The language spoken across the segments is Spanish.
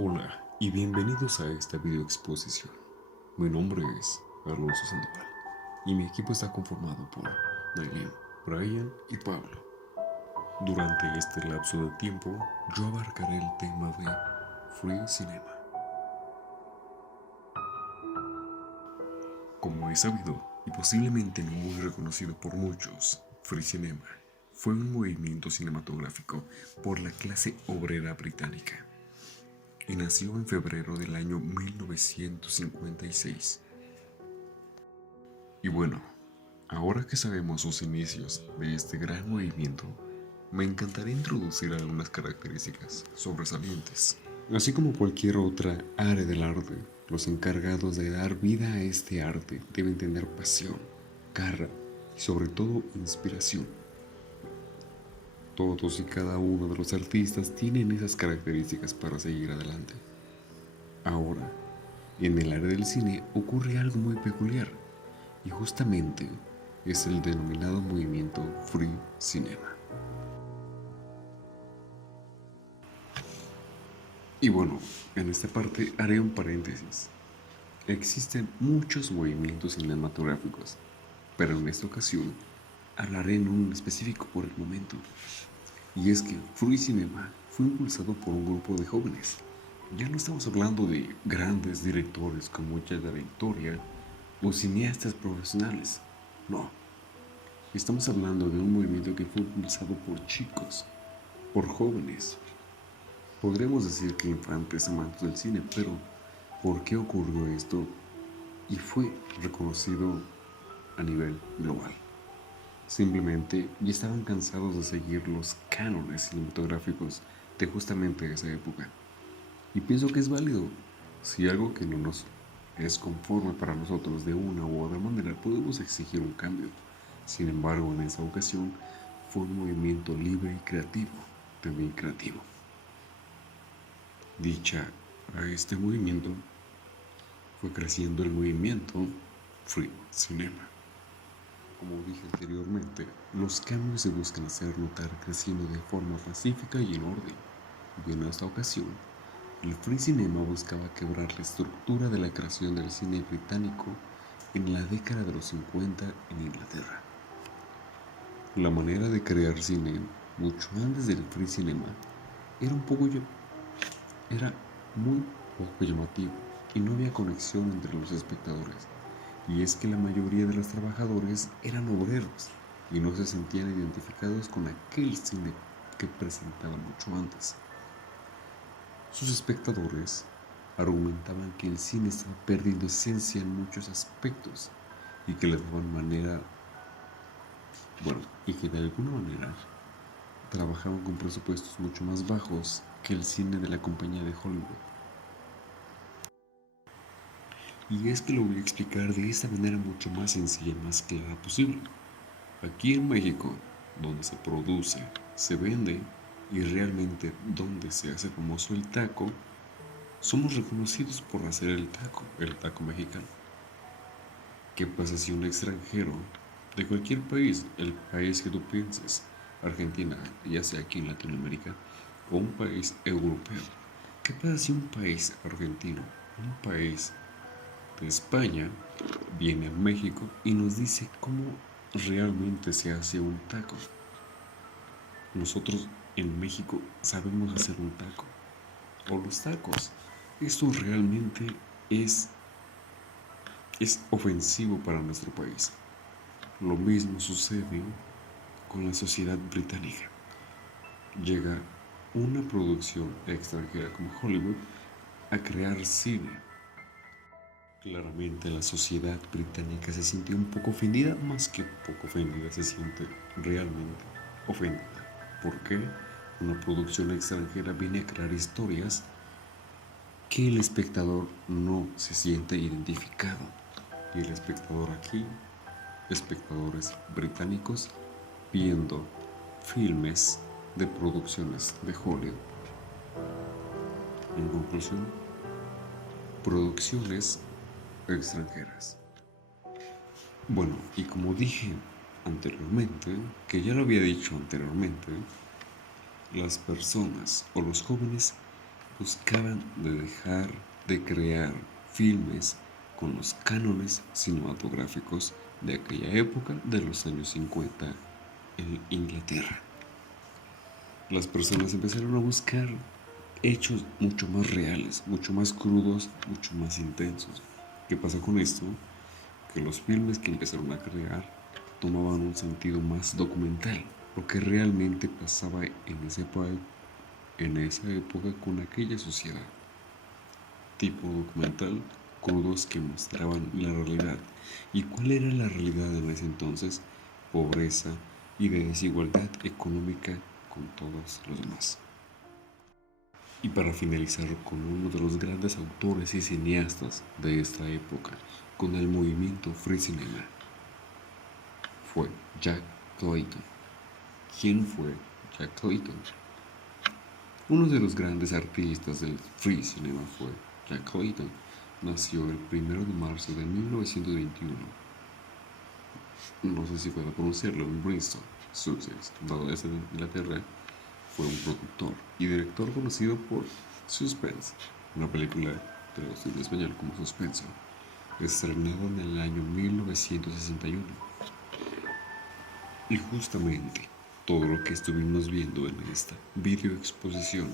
Hola y bienvenidos a esta video exposición. Mi nombre es Alonso Sandoval y mi equipo está conformado por Nailem, Brian y Pablo. Durante este lapso de tiempo yo abarcaré el tema de Free Cinema. Como es sabido y posiblemente no muy reconocido por muchos, Free Cinema fue un movimiento cinematográfico por la clase obrera británica y nació en febrero del año 1956. Y bueno, ahora que sabemos sus inicios de este gran movimiento, me encantaría introducir algunas características sobresalientes. Así como cualquier otra área del arte, los encargados de dar vida a este arte deben tener pasión, garra y sobre todo inspiración. Todos y cada uno de los artistas tienen esas características para seguir adelante. Ahora, en el área del cine ocurre algo muy peculiar y justamente es el denominado movimiento Free Cinema. Y bueno, en esta parte haré un paréntesis. Existen muchos movimientos cinematográficos, pero en esta ocasión hablaré en un específico por el momento. Y es que Free Cinema fue impulsado por un grupo de jóvenes. Ya no estamos hablando de grandes directores con mucha trayectoria o cineastas profesionales. No, estamos hablando de un movimiento que fue impulsado por chicos, por jóvenes. Podremos decir que infantes amantes del cine, pero ¿por qué ocurrió esto? Y fue reconocido a nivel global. Simplemente ya estaban cansados de seguir los cánones cinematográficos de justamente esa época. Y pienso que es válido. Si algo que no nos es conforme para nosotros de una u otra manera, podemos exigir un cambio. Sin embargo, en esa ocasión fue un movimiento libre y creativo, también creativo. Dicha a este movimiento fue creciendo el movimiento Free Cinema. Como dije anteriormente, los cambios se buscan hacer notar creciendo de forma pacífica y en orden. Y en esta ocasión, el Free Cinema buscaba quebrar la estructura de la creación del cine británico en la década de los 50 en Inglaterra. La manera de crear cine, mucho antes del Free Cinema, era era muy poco llamativo y no había conexión entre los espectadores. Y es que la mayoría de los trabajadores eran obreros y no se sentían identificados con aquel cine que presentaba mucho antes. Sus espectadores argumentaban que el cine estaba perdiendo esencia en muchos aspectos y que le daban y que de alguna manera trabajaban con presupuestos mucho más bajos que el cine de la compañía de Hollywood. Y es que lo voy a explicar de esta manera mucho más sencilla y más clara posible. Aquí en México, donde se produce, se vende y realmente donde se hace famoso el taco, somos reconocidos por hacer el taco mexicano. ¿Qué pasa si un extranjero de cualquier país, el país que tú pienses, Argentina, ya sea aquí en Latinoamérica, o un país europeo, qué pasa si un país argentino, un país de España, viene a México y nos dice cómo realmente se hace un taco? Nosotros en México sabemos hacer un taco o los tacos. Esto realmente es, es ofensivo para nuestro país. Lo mismo sucede con la sociedad británica. Llega una producción extranjera como Hollywood a crear cine. Claramente la sociedad británica se siente un poco ofendida, más que poco ofendida, se siente realmente ofendida. ¿Por qué? Una producción extranjera viene a crear historias que el espectador no se siente identificado. Y el espectador aquí, espectadores británicos, viendo filmes de producciones de Hollywood. En conclusión, producciones extranjeras. Bueno, y como dije anteriormente, que ya lo había dicho anteriormente, las personas o los jóvenes buscaban de dejar de crear filmes con los cánones cinematográficos de aquella época de los años 50 en Inglaterra. Las personas empezaron a buscar hechos mucho más reales, mucho más crudos, mucho más intensos. ¿Qué pasa con esto? Que los filmes que empezaron a crear tomaban un sentido más documental, lo que realmente pasaba en esa época con aquella sociedad. Tipo documental, crudos que mostraban la realidad. ¿Y cuál era la realidad en ese entonces? Pobreza y de desigualdad económica con todos los demás. Y para finalizar con uno de los grandes autores y cineastas de esta época, con el movimiento Free Cinema, fue Jack Clayton. ¿Quién fue Jack Clayton? Uno de los grandes artistas del Free Cinema fue Jack Clayton. Nació el 1 de marzo de 1921. No sé si puedo pronunciarlo, en Bristol, Sussex, Wales, en Inglaterra. Fue un productor y director conocido por Suspense, una película traducida en español como Suspenso, estrenada en el año 1961. Y justamente todo lo que estuvimos viendo en esta video exposición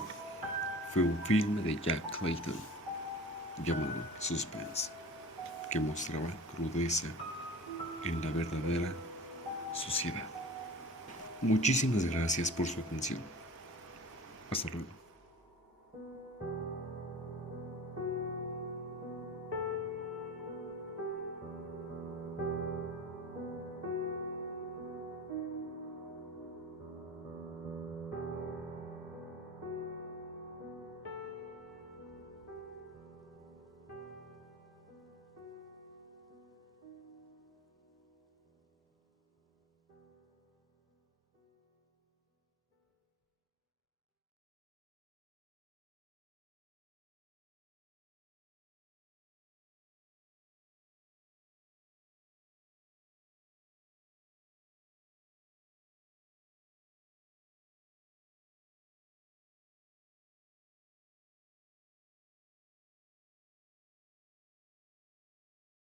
fue un filme de Jack Clayton llamado Suspense, que mostraba crudeza en la verdadera sociedad. Muchísimas gracias por su atención. Hasta luego.